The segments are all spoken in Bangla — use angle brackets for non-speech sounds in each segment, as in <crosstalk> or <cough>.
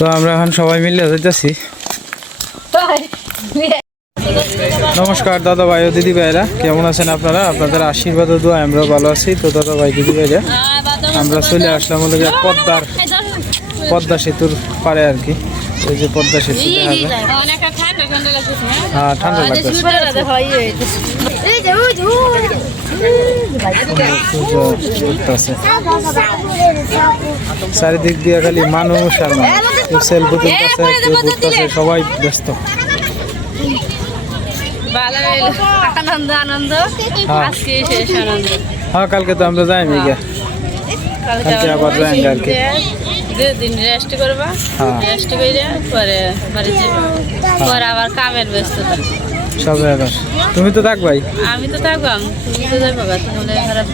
তো আমরা এখন সবাই মিলে যাইতেছি। নমস্কার দাদা ভাই ও দিদি ভাইরা কেমন আছেন আপনারা? আপনাদের আশীর্বাদ দোয়া আমরা ভালো আছি। তো দাদা ভাই দিদি ভাইরা আমরা চলে আসলাম হলো গিয়ে পদ্মার পদ্মা সেতুর পারে আর কি। ওই যে পদ্মা সেতু দেখা যায়। হ্যাঁ? ঠান্ডা লাগতেছে। চারিদিক দিয়ে খালি মানুষ আর মানুষ। কেউ সেলফি তুলতেছে কেউ ঘুরতেছে সবাই ব্যস্ত। আনন্দ আনন্দ। হ্যাঁ। আজকে শেষ আনন্দ। হ্যাঁ কালকে তো আমরা যাই মিগা কালকে আবার যাই দুদিন রেস্ট করবা হ্যাঁ। রেস্ট করে পরে বাড়ি যাবে পরে আবার কামের ব্যস্ততা। সবে আবার তুমি তো থাকবাই। আমি তো থাকবাম তুমি তো যাব গা তাহলে খারাপ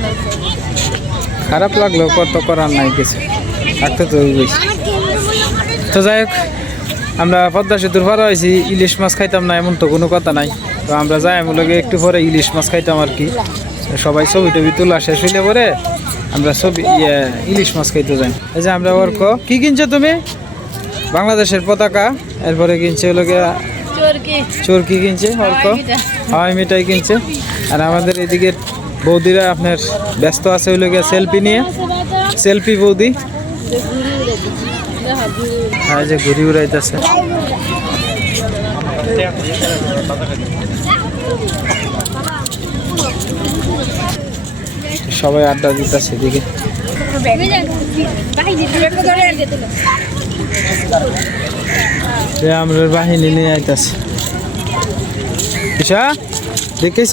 খারাপ লাগল কত করার নাই কিছু। থাকতে তো। তো যাই হোক আমরা পদ্মা সেতুর পাড়া হয়েছি ইলিশ মাছ খাইতাম না এমন তো কোনো কথা নাই। তো আমরা যাই লগে একটু পরে ইলিশ মাছ খাইতাম আর কি। সবাই ছবি টবি তোলা শেষ হইলে পরে আমরা সব ইয়ে, ইলিশ মাছ খাইতে যাই। এই যে আমরা ওর কি কিনছো তুমি? বাংলাদেশের পতাকা। এরপরে কিনছে হলো চোরকি। কিনছে অর্ক। হাওয়াই মিঠাই কিনছে। আর আমাদের এদিকে বৌদিরা আপনার ব্যস্ত আছে হইল গিয়া সেলফি নিয়ে। সেলফি বৌদি। এই যে ঘুরি উড়াইতেছে। সবাই আড্ডা দিতেছে এদিকে। যে আমরা বাহিনী নিয়ে আইতাছে। ঈশা দেখিস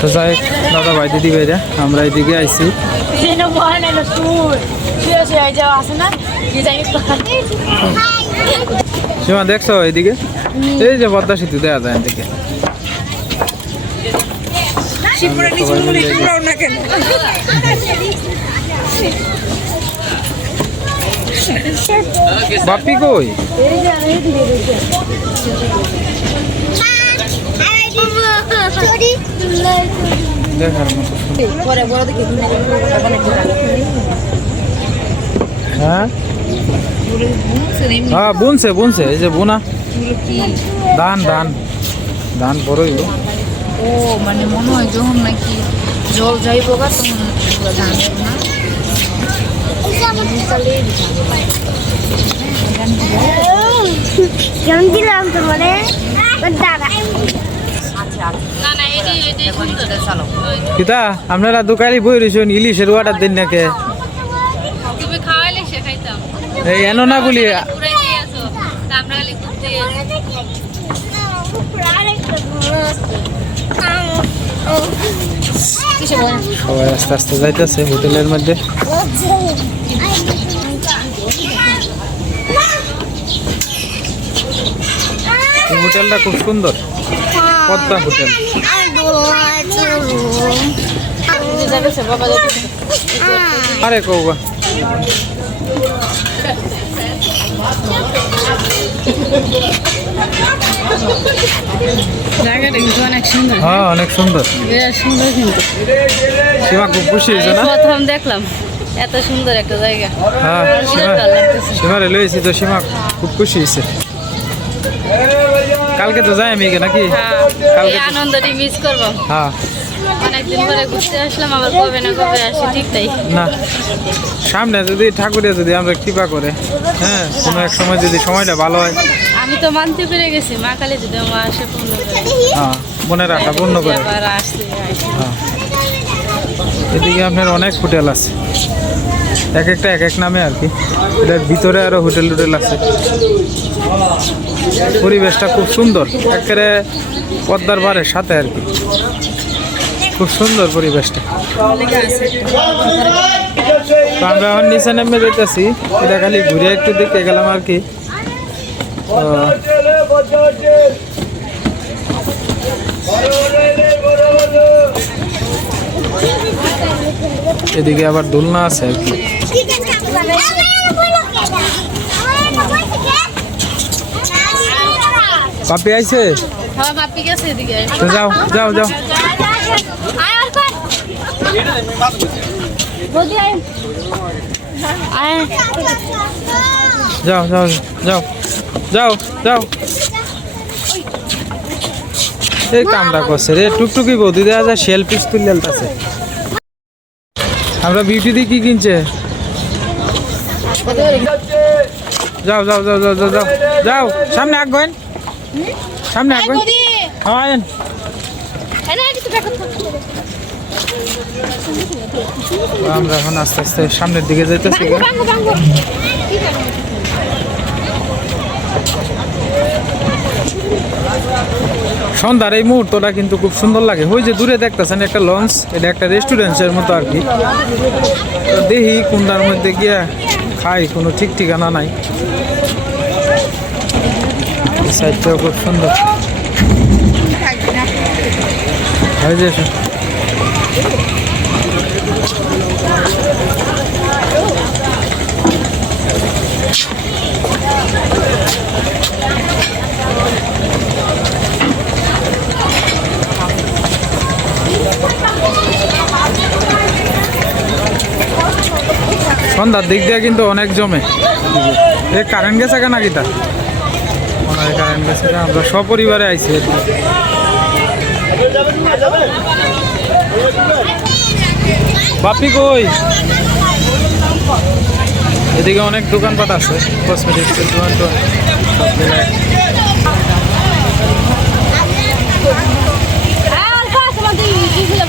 তো যাই দাদা ভাই, দিদি ভাইরা আমরা এদিকে আইছি। সীমা, দেখছ এদিকে? এই যে পদ্মা সেতু দেখা যায় এদিকে। বাপি কই? দেখার মতো। হ্যাঁ? হ্যাঁ বুনছে বুনছে। এই যে বুনা। ধান ধান ধান বড়ই ও মানে মনে হয় যখন নাকি জল যাইব গা তখন ধান দিলাম তোমারে। দাদা না না এটি এটি সুন্দর চালো কিতা? আপনারা দোকানে বই রয়েছেন ইলিশের অর্ডার দিন নাকি? এনো না বলি সবাই আস্তে আস্তে যাইতেছে হোটেলের মধ্যে। হোটেলটা খুব সুন্দর। পদ্মা হোটেল। আরে কৌবা। জায়গাটা কিন্তু অনেক সুন্দর। হ্যাঁ অনেক সুন্দর। বিরাট সুন্দর কিন্তু। সীমা খুব খুশি হয়েছে না? প্রথম দেখলাম এত সুন্দর একটা জায়গা। হ্যাঁ বিরাট সীমা সীমারে লইছি তো সীমা খুব খুশি হয়েছে। কালকে তো যাই আমি নাকি? হ্যাঁ কালকে আনন্দটি মিস করব। হ্যাঁ। অনেকদিন পরে ঘুরতে আসলাম আবার কবে না কবে আসি ঠিক তাই। না সামনে যদি ঠাকুরের যদি আমরা কৃপা করে হ্যাঁ কোনো এক সময় যদি সময়টা ভালো হয়। আমি তো মানতে পেরে গেছি মা কালী যদি আসে পূর্ণ করে। হ্যাঁ মনে রাখা পূর্ণ করে। আবার আসলে হ্যাঁ। এদিকে আপনার অনেক হোটেল আছে। এক একটা এক এক নামে আর কি। এটার ভিতরে আরও হোটেল টোটেল আছে। পরিবেশটা খুব সুন্দর। একেবারে পদ্মার বারের সাথে আর কি। খুব সুন্দর পরিবেশটা। আমরা এখন নিচে নেমে যেতেছি এটা খালি ঘুরে একটু দেখে গেলাম আর কি। এদিকে আবার দোলনা আছে আর কি। পাপি আইছে? যাও যাও যাও। যাও যাও যাও যাও যাও। এই কামটা করছে রে টুকটুকি বৌদি দেখা যায় শেল পিস তুলে আছে আমরা বিউটি দিয়ে কি কিনছে? যাও যাও যাও যাও যাও যাও। যাও সামনে আগ গয়েন সামনে আগ গয়েন বদি। হ্যাঁ আয়েন। এনে কিছু দেখো তো আমরা এখন আস্তে আস্তে সামনের দিকে বাঙ্গো সন্ধ্যার এই মুহূর্তটা কিন্তু খুব সুন্দর লাগে। ওই যে দূরে দেখতেছেন একটা লঞ্চ এটা একটা রেস্টুরেন্টের মতো আর কি। তো দেখি কোনটার মধ্যে গিয়া খাই কোনো ঠিক ঠিকানা নাই। সাইডটাও খুব সুন্দর। হয়ে সন্ধ্যার দিক দিয়ে কিন্তু অনেক জমে। এ কারেন্ট গেছে কেনা কিতা কারেন্ট গেছে আমরা সপরিবারে কি। বাপি কই এদিকে অনেক দোকানপাট আছে কসমেটিক্সের দোকান মিলায়। আর কর তোমাদের কি হলো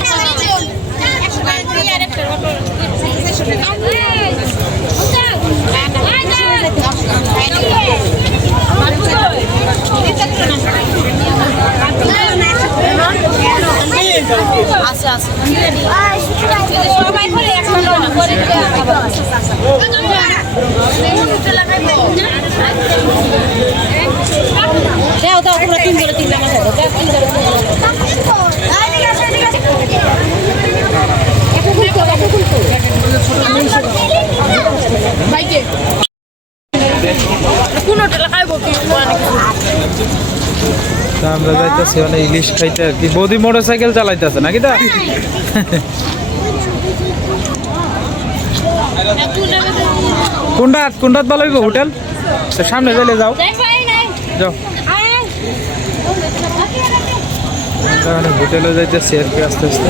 আছে আছে। সবাই করে দাও দাও তোমরা তিন তিন জামা দাও তিন বাইকে। কোন হোটেলে খাইবো কি? আমরা যাইতেছি মানে ইলিশ খাইতে আর কি। বৌদি মোটর সাইকেল চালাইতেছে নাকি তা? কোনটা কোনটাত ভালো হইব হোটেল? সামনে চলে যাও। যাও। তাহলে হোটেলে যাইতেছি আর কি আস্তে আস্তে।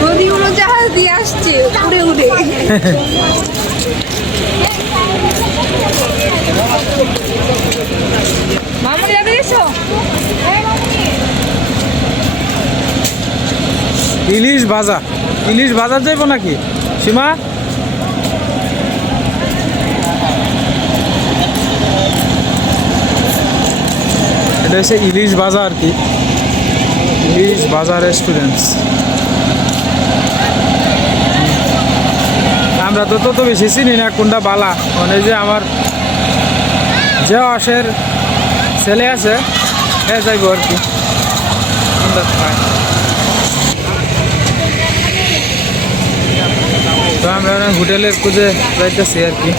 নদী উড়োজাহাজ দিয়ে আসছে উড়ে উড়ে। <laughs> ইলিশ ভাজা। ইলিশ ভাজা যাইব নাকি? সীমা? এটা হচ্ছে ইলিশ ভাজা আর কি। ইলিশ ভাজা রেস্টুরেন্টস আমরা তো তত বেশি চিনি না কোনটা বালা। মানে যে আমার যে অসের ছেলে আছে হ্যাঁ যাইব আর কি। তো আমরা হোটেলের খুঁজে যাইতেছি আর কি।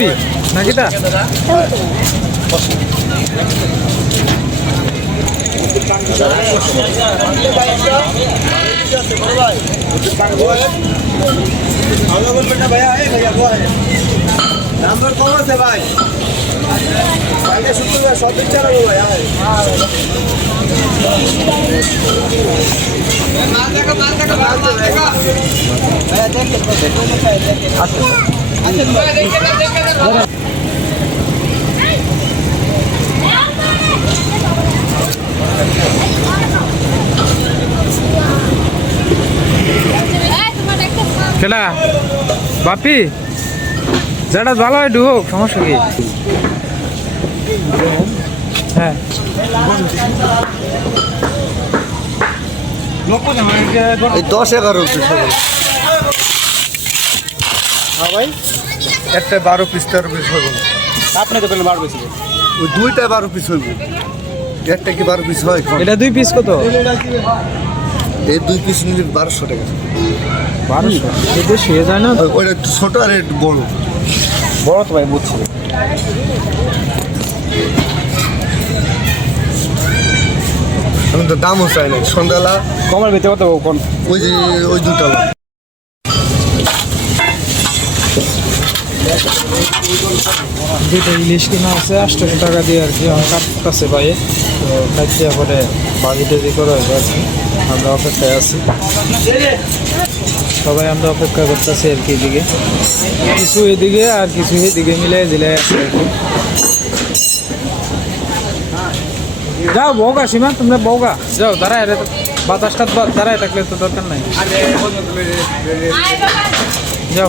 খিচুড়ি নাকি তা নাম্বার কম আছে ভাই ভাইকে শুক্রবার সব দিন চালাবো ভাই আয়। মাল দেখো মাল দেখো মাল দেখো ভাইয়া দেখেন দেখেন ভাই কেডা বাপি যেটা ভালো হয় ঢুক সমস্যা কি? হ্যাঁ। দশ এগারো হ্যাঁ ভাই। একটা বারো পিস তেরো পিস হইব। আপনি তো পেলে বারো পিস ওই দুইটা বারো পিস হইব। একটা কি বারো পিস হয়? এটা দুই পিস কত? এই দুই পিস নিলে বারোশো টাকা। বারোশো? বেশি হয়ে যায় না? ওই- ওইটা ছোট আর বড়। বড় তো ভাই বুঝছি। আমি তো দামও চাই না সন্ধ্যাবেলা কমার ভিতরে কত কোন? ওই যে ওই দুটা দুটো ইলিশ কিনা আছে আটশো টাকা দিয়ে আর কি কাটতেছে ভাই? তো খাইতে পরে বাজি টাজি করে হয়ে গেছে আমরা অপেক্ষায় আছি। সবাই আমরা অপেক্ষা করতেছি আর কি এদিকে। কিছু এদিকে আর কিছু এদিকে মিলে দিলে আর কি। যাও বউগা সীমা তোমরা বউগা। যাও দাঁড়ায় রে বাতাসটা দাঁড়ায় থাকলে তো দরকার নাই। যাও।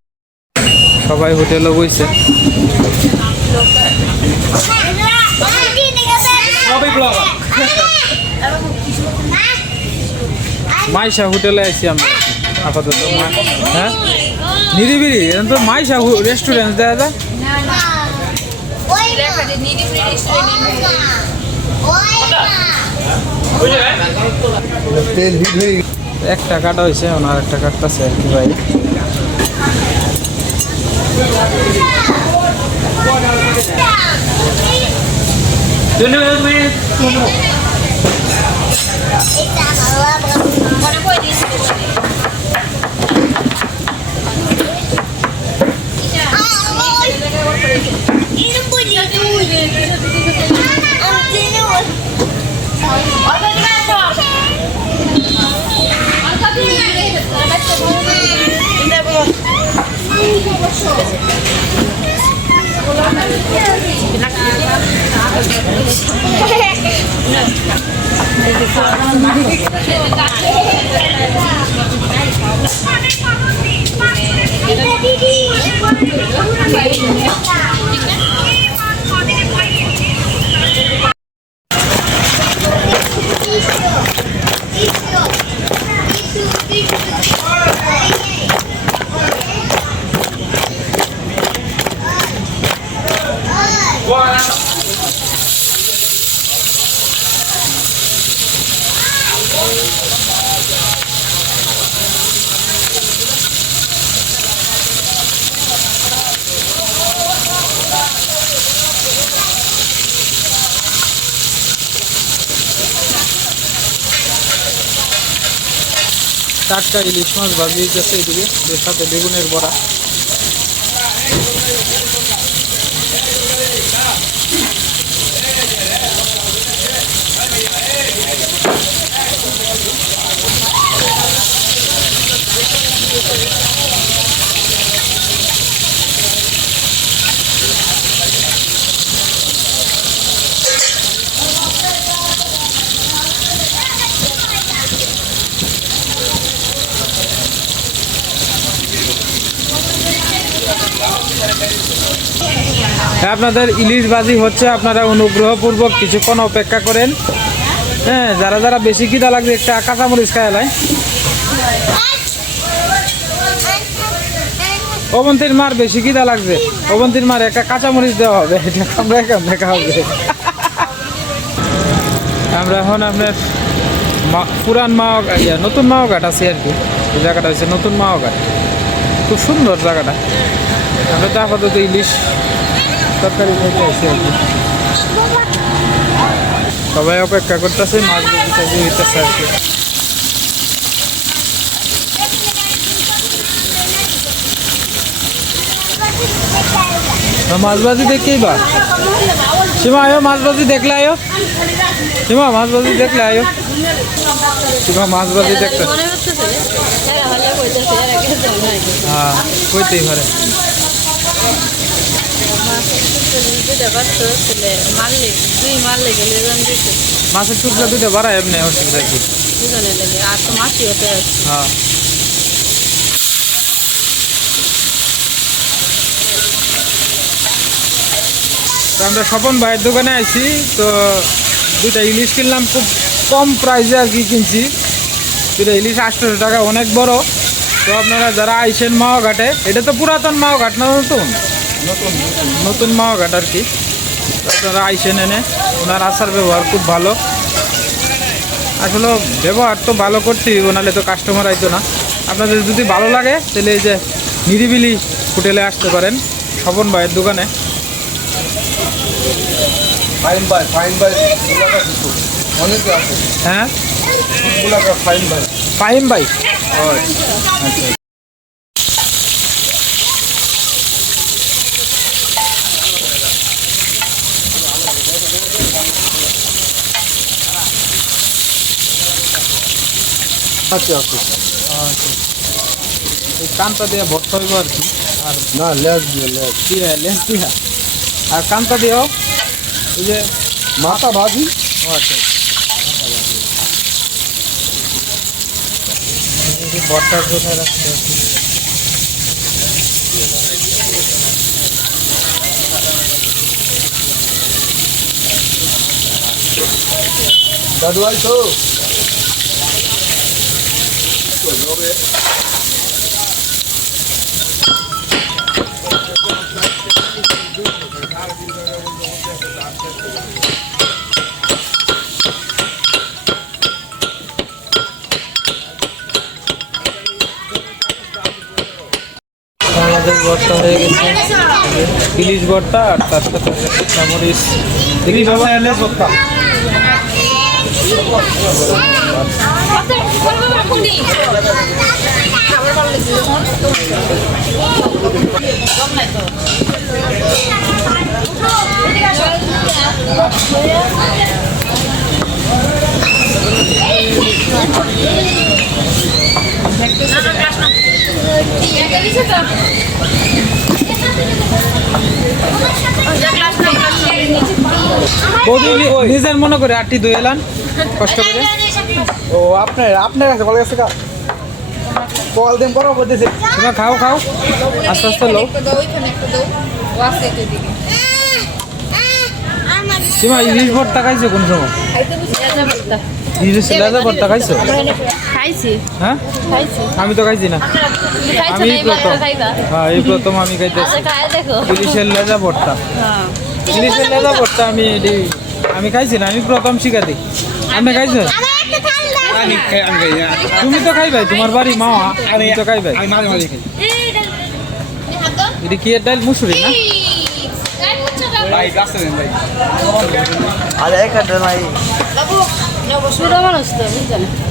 সবাই হোটেলে বইছে। মাইশা হোটেলে আইছি আমরা। আপাতত হ্যাঁ? নিরিবিলি তো মাইশা রেস্টুরেন্ট দেখা যায় একটা কাটা হয়েছে ওনার একটা কাটতেছে আর কি ভাই। Dulu wait, dulu. Ita malah berapa? Mana kau di sini? Thank you. Didi, টাটকা ইলিশ মাছ ভাজিয়ে যাচ্ছে এদিকে সাথে বেগুনের বড়া। আপনাদের ইলিশ বাজি হচ্ছে আপনারা অনুগ্রহপূর্বক কিছুক্ষণ অপেক্ষা করেন। হ্যাঁ যারা যারা বেশি খিদা লাগবে একটা কাঁচামরিচ খায় অবন্তীর মার বেশি খিদা লাগবে অবন্তীর মার একটা কাঁচামরিচ দেওয়া হবে। আমরা এখান দেখা হবে আমরা এখন আপনার পুরান মাও নতুন মাও ঘাট আছে আর কি। জায়গাটা হচ্ছে নতুন মাও ঘাট খুব সুন্দর জায়গাটা। আমরা তো আপাতত ইলিশ তরকারি খাইতে আসি আর কি সবাই অপেক্ষা করতেছে মাছ বেঁচে হইতেছে আর কি তো মাছ বাজি দেখেই বা সীমা আয়ো মাছ বাজি দেখলে আয়ো সীমা মাছ বাজি দেখলে আয়ো সীমা মাছ বাজি দেখতে হ্যাঁ কইতেই পারে মাছের টুকরা দুইটা বাড়ায় এমনি আর তো মাসি হতে হ্যাঁ। আমরা স্বপন ভাইয়ের দোকানে আছি তো দুইটা ইলিশ কিনলাম, খুব কম প্রাইসে আর কি কিনছি। দুইটা ইলিশ আটশোশো টাকা, অনেক বড়। তো আপনারা যারা আইসেন মাওঘাটে এটা তো পুরাতন মাওঘাট না নতুন? নতুন নতুন। আর কি। আপনারা আইসেন এনে ওনার আচার ব্যবহার খুব ভালো। আসলে ব্যবহার তো ভালো করতেই নাহলে তো কাস্টমার আইতো না। আপনাদের যদি ভালো লাগে তাহলে এই যে নিরিবিলি হোটেলে আসতে পারেন স্বপন ভাইয়ের দোকানে। হ্যাঁ? ফাহিম ভাই হয় আচ্ছা আছে আছে এই কান্তা দিয়ে ভর্তা হইব আর কি আর না লেজ দিয়ে লেজ দিয়ে লেস দিয়া আর কান্তা দিয়েও এই যে মাথা ভাজি ও আচ্ছা ভর্তার জন্য রাখতে দাদু আইছো? ইলিশ ভর্তা আর তার সাথে বাবা এলে ভর্তা নিজের মনে করে আটটি দই এলান কষ্ট করে। ও আপনার আপনার কাছে কল গেছে কা কল দেন করো বলতেছে তোমরা খাও খাও। আস্তে আস্তে লো একটা দাও ওইখানে একটা দাও। ও আছে এদিকে। সীমা ইলিশ ভর্তা খাইছো কোন সময়? ইলিশ ভর্তা খাইছো? খাইছি হ্যাঁ খাইছি আমি তো খাইছি না আমি এই প্রথম হ্যাঁ এই প্রথম আমি খাইতেছি আচ্ছা ইলিশের লেজা ভর্তা হ্যাঁ ইলিশের লেজা ভর্তা আমি আমি খাইছি না আমি প্রথম শিখাতি আপনি খাইছো আমার একটা আমি খাই আমি তুমি তো খাইবাই তোমার বাড়ি মাওয়া আমি তো খাইবাই আমি মাঝে মাঝে খাই এটি কি এর ডাল মুসুরি না ভাই গাছে দেন ভাই আরে একটা ছোট মানুষ তো বুঝছ না হ্যাঁ হ্যাঁ হ্যাঁ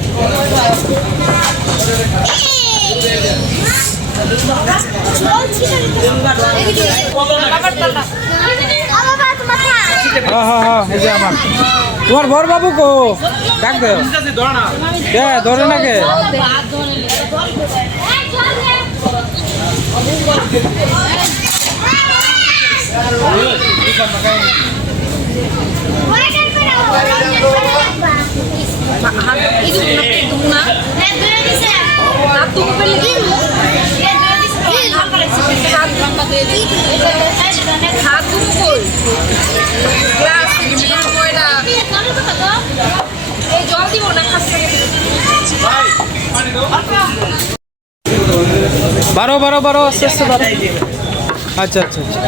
এই যে আমার তোমার বর বাবু কো ডাক দেও কে ধরে না কে হাত তুমি বারো বারো বারো আস্তে আস্তে বারো। আচ্ছা আচ্ছা আচ্ছা।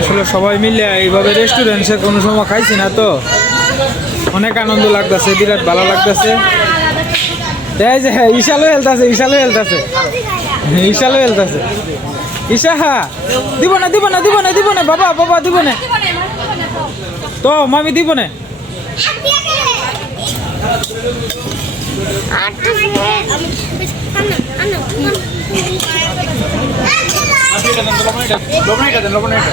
আসলে সবাই মিলে এইভাবে রেস্টুরেন্টে কোনো সময় খাইছি না তো। অনেক আনন্দ লাগতেছে, বিরাট ভালো লাগতেছে। এই যে ইশালও হেলতাছে ইশালও হেলতাছে। ইশালও হেলতাছে। ঈশা দিব না দিব না দিব না দিব না, বাবা বাবা, দিব না। তো, মামি, দিব না। লবণ লবণ এটা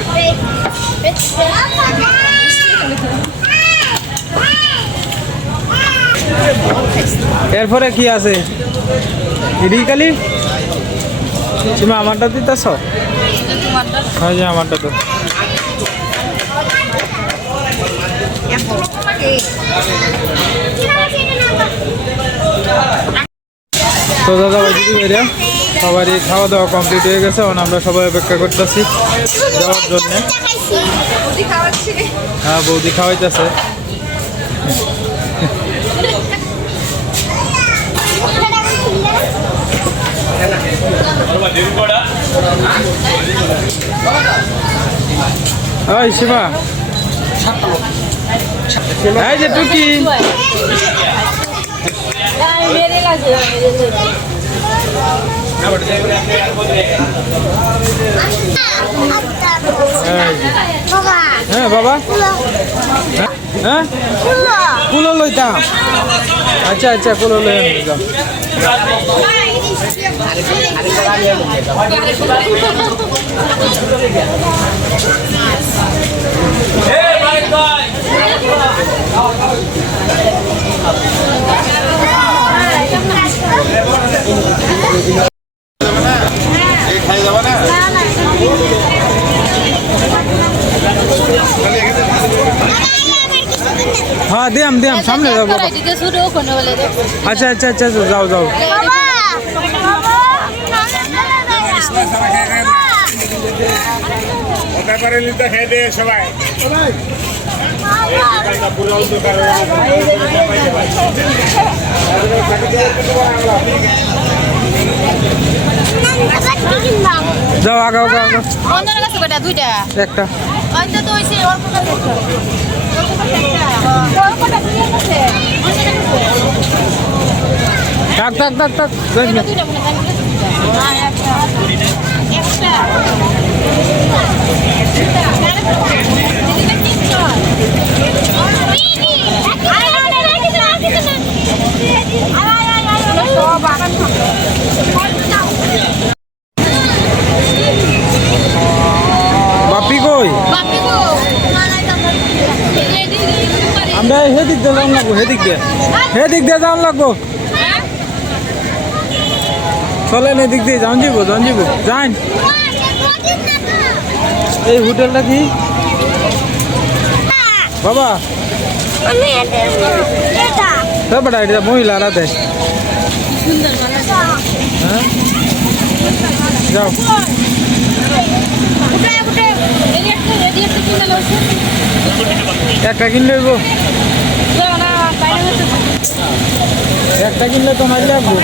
এরপরে কি আছে? ইডি কালি সীমা আমারটা দিতেছ? হ্যাঁ যে আমারটা তো তো দাদা ভাই দিদি ভাইরা সবারই খাওয়া দাওয়া কমপ্লিট হয়ে গেছে। এখন আমরা সবাই অপেক্ষা করতেছি যাওয়ার জন্যে। হ্যাঁ বৌদি খাওয়াইতেছে। ওই এই যে টুকি। হ্যাঁ বাবা। হ্যাঁ? কুলো। লইতাম। আচ্ছা আচ্ছা কুলো যাও হ্যাঁ দিয়াম দিয়াম সামনে দে। আচ্ছা আচ্ছা আচ্ছা যাও যাও। খেয়ে দে সবাই। যাও, আগাও আগাও আগাও। অন্ধের কাছে বেটা দুইটা একটা। অন্ধে তো হইছে অল্প কাছে থাক থাক থাক থাক। যাই না। দুইটা মনে কই আমরা হেদিক দিয়ে যাওয়ান লাগবো হেদিক দিয়ে। হেদিক দিয়ে যাওয়ান লাগবো। চলেন এদিক দিয়ে, যান যাব যান যাব যান। এই হোটেলটা কি? বাবা। বেটা, এটা মহিলারা দেয়। হ্যাঁ? যাও। একটা কিনলে? একটা কিনলে তো মারি লাগবো।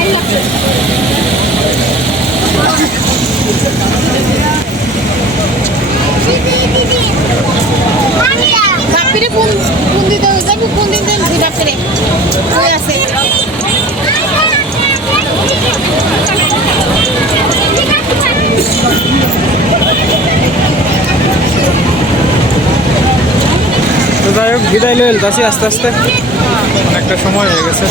যাই হোক বিদায় লইল আস্তে আস্তে। অনেকটা সময় হয়ে গেছে।